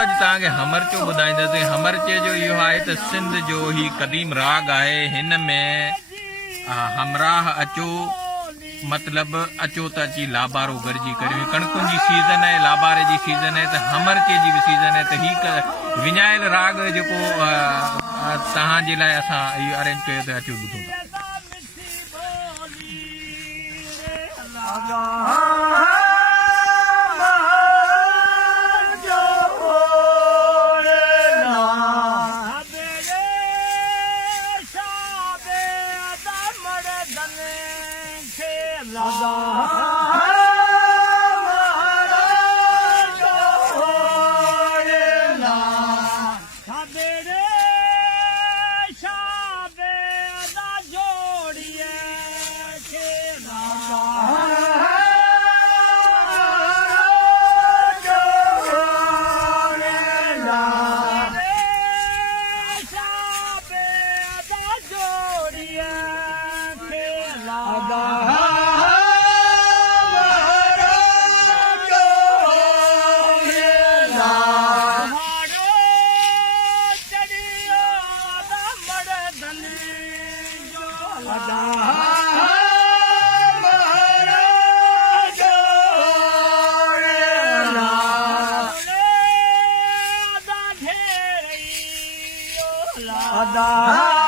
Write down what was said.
तव्हांखे हमर चो ॿुधाईंदासीं। हमर चे जो इहो आहे त सिंध जो ही क़दीम राग आहे। हिन में हमराह अचो मतलब अचो त अची लाबारो गॾिजी करे कणकुनि जी सीज़न आहे, लाबारे जी सीज़न आहे, त हमर चे जी बि सीज़न आहे। त ही विञायल राग जेको तव्हांजे लाइ असां इहो अरेंज कयो त अचो ॿुधूं था। Ada